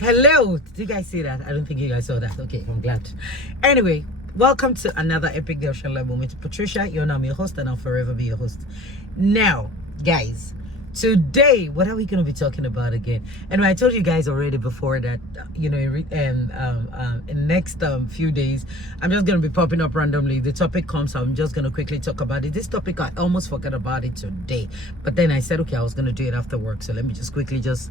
Hello, did you guys see that? I don't think you guys saw that. Okay, I'm glad. Anyway, welcome to another epic devotion level with Patricia. You're now your host, and I'll forever be your host. Now, guys, today, what are we going to be talking about again? And I told you guys already before that, in next few days, I'm just going to be popping up randomly. The topic comes, I'm just going to quickly talk about it. This topic, I almost forgot about it today, but then I said, okay, I was going to do it after work. So let me just quickly get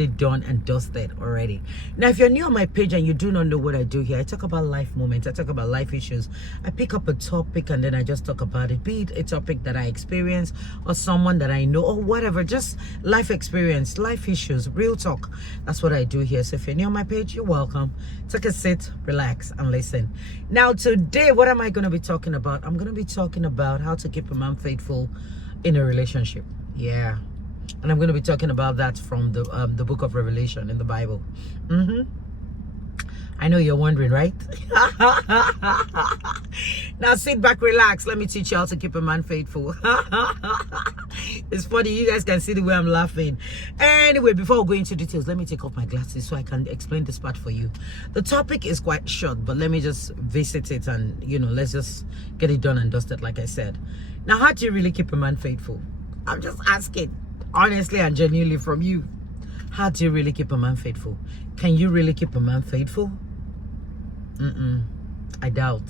it done and dusted already. Now, if you're new on my page and you do not know what I do here, I talk about life moments, I talk about life issues. I pick up a topic and then I just talk about it, be it a topic that I experience or someone that I know or whatever, just life experience, life issues, real talk. That's what I do here. So if you're new on my page, you're welcome. Take a sit, relax, and listen. Now, today, what am I going to be talking about? I'm going to be talking about how to keep a man faithful in a relationship. Yeah. And I'm going to be talking about that from the book of Revelation in the Bible. I know you're wondering, right? Now sit back, relax. Let me teach you how to keep a man faithful. It's funny. You guys can see the way I'm laughing. Anyway, before we go into details, let me take off my glasses so I can explain this part for you. The topic is quite short, but let me just visit it and, let's just get it done and dusted, like I said. Now, how do you really keep a man faithful? I'm just asking. Honestly and genuinely from you, how do you really keep a man faithful? Can you really keep a man faithful? I doubt.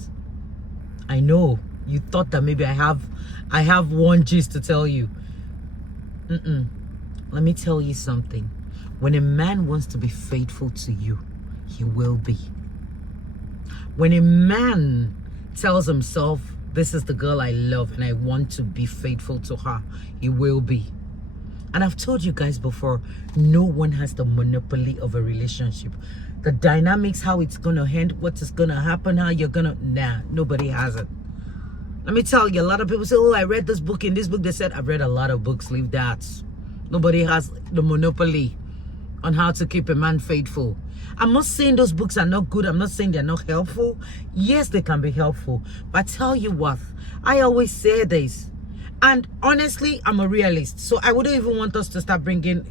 I know you thought that maybe I have one gist to tell you. Let me tell you something. When a man wants to be faithful to you, he will be. When a man tells himself, this is the girl I love and I want to be faithful to her, he will be. And I've told you guys before, no one has the monopoly of a relationship. The dynamics, how it's going to end, what is going to happen, how you're going to... Nah, nobody has it. Let me tell you, a lot of people say, oh, I read this book. In this book, they said, I've read a lot of books. Leave that. Nobody has the monopoly on how to keep a man faithful. I'm not saying those books are not good. I'm not saying they're not helpful. Yes, they can be helpful. But I tell you what, I always say this. And honestly, I'm a realist. So I wouldn't even want us to start bringing,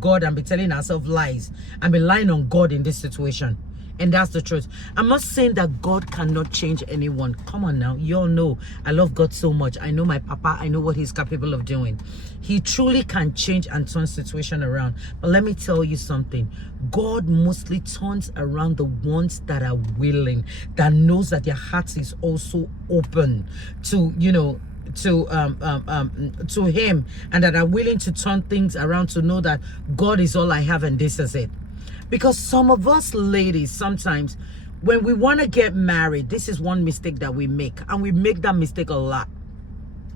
God and be telling ourselves lies and be lying on God in this situation. And that's the truth. I'm not saying that God cannot change anyone. Come on now. You all know I love God so much. I know my papa. I know what he's capable of doing. He truly can change and turn situation around. But let me tell you something. God mostly turns around the ones that are willing, that knows that their heart is also open to, to him, and that are willing to turn things around to know that God is all I have and this is it. Because some of us ladies, sometimes when we want to get married, this is one mistake that we make, and we make that mistake a lot.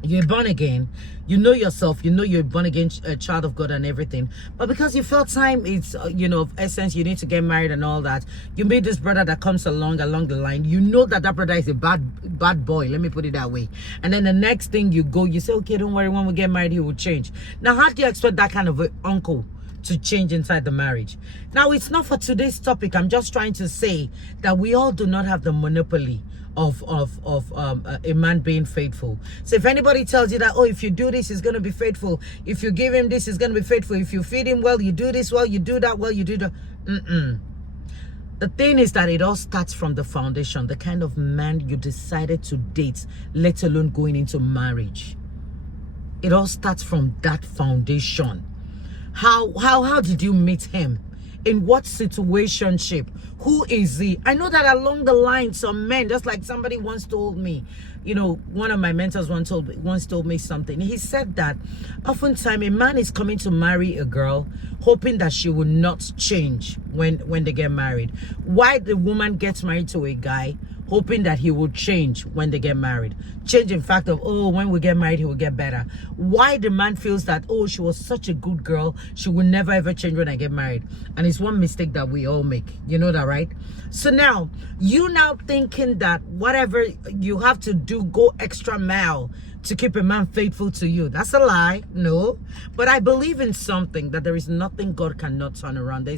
You're born again, you know yourself, you know you're born again, a child of God and everything, but because you feel time is of essence, you need to get married and all that, you meet this brother that comes along the line, you know that brother is a bad boy, let me put it that way, and then the next thing you go, you say, okay, don't worry, when we get married he will change. Now, how do you expect that kind of uncle to change inside the marriage? Now, it's not for today's topic. I'm just trying to say that we all do not have the monopoly of a man being faithful. So if anybody tells you that, oh, if you do this, he's going to be faithful. If you give him this, he's going to be faithful. If you feed him well, you do this well, you do that well, you do that. The thing is that it all starts from the foundation, the kind of man you decided to date, let alone going into marriage. It all starts from that foundation. How did you meet him? In what situationship? Who is he? I know that along the line, some men, just like somebody once told me, one of my mentors once told me something. He said that oftentimes a man is coming to marry a girl hoping that she will not change when they get married. Why the woman gets married to a guy hoping that he will change when they get married. Change in fact of, oh, when we get married, he will get better. Why the man feels that, oh, she was such a good girl, she will never ever change when I get married. And it's one mistake that we all make. You know that, right? So now, you now thinking that whatever you have to do, go extra mile to keep a man faithful to you. That's a lie. No. But I believe in something, that there is nothing God cannot turn around.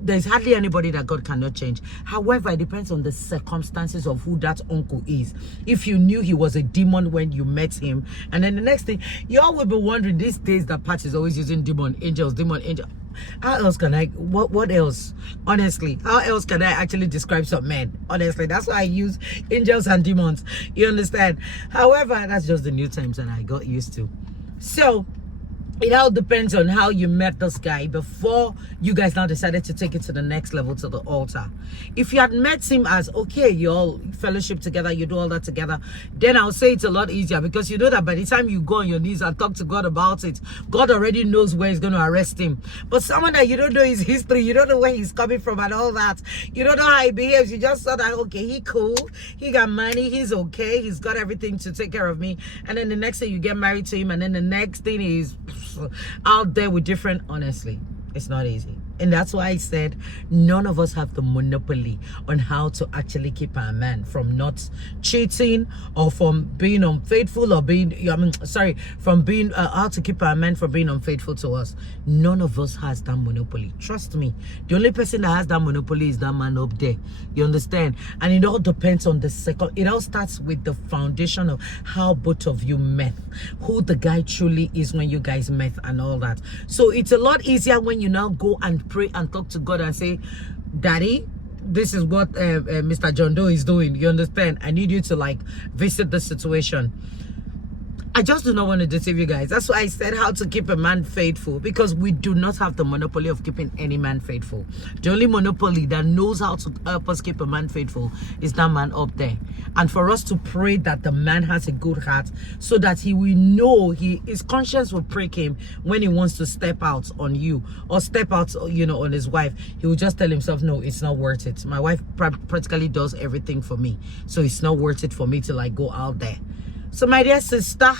There's hardly anybody that God cannot change. However, it depends on the circumstances of who that uncle is. If you knew he was a demon when you met him, and then the next thing, you all will be wondering these days that Pat is always using demon angels. how else can I, what else? Honestly, how else can I actually describe some men? Honestly, that's why I use angels and demons. You understand? However, that's just the new times that I got used to. So, it all depends on how you met this guy before you guys now decided to take it to the next level, to the altar. If you had met him as, okay, you all fellowship together, you do all that together, then I'll say it's a lot easier, because you know that by the time you go on your knees and talk to God about it, God already knows where he's going to arrest him. But someone that you don't know his history, you don't know where he's coming from and all that, you don't know how he behaves, you just saw that, okay, he cool, he got money, he's okay, he's got everything to take care of me, and then the next thing you get married to him, and then the next thing is out there with different, honestly, it's not easy. And that's why I said none of us have the monopoly on how to actually keep our man from not cheating, or from being unfaithful, or being, from being, how to keep our man from being unfaithful to us. None of us has that monopoly. Trust me. The only person that has that monopoly is that man up there. You understand? And it all depends on the second. It all starts with the foundation of how both of you met, who the guy truly is when you guys met, and all that. So it's a lot easier when you now go and pray and talk to God and say, Daddy, this is what Mr. John Doe is doing. You understand? I need you to like visit the situation. I just do not want to deceive you guys. That's why I said how to keep a man faithful, because we do not have the monopoly of keeping any man faithful. The only monopoly that knows how to help us keep a man faithful is that man up there. And for us to pray that the man has a good heart, so that he will know, his conscience will prick him when he wants to step out on you, or step out, you know, on his wife. He will just tell himself, no, it's not worth it. My wife practically does everything for me, so it's not worth it for me to like go out there. So my dear sister,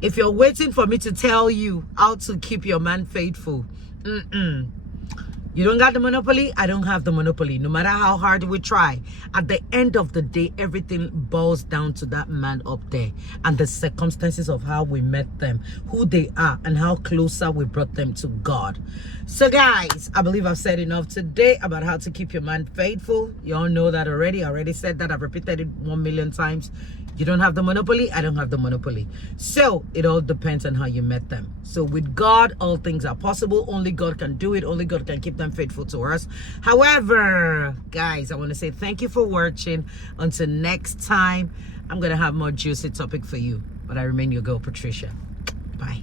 if you're waiting for me to tell you how to keep your man faithful, you don't got the monopoly, I don't have the monopoly. No matter how hard we try, at the end of the day, everything boils down to that man up there and the circumstances of how we met them, who they are, and how closer we brought them to God. So guys, I believe I've said enough today about how to keep your man faithful. You all know that already. I already said that. I've repeated it 1 million times. You don't have the monopoly, I don't have the monopoly. So it all depends on how you met them. So with God, all things are possible. Only God can do it. Only God can keep them faithful to us. However, guys, I want to say thank you for watching. Until next time, I'm going to have more juicy topic for you. But I remain your girl, Patricia. Bye.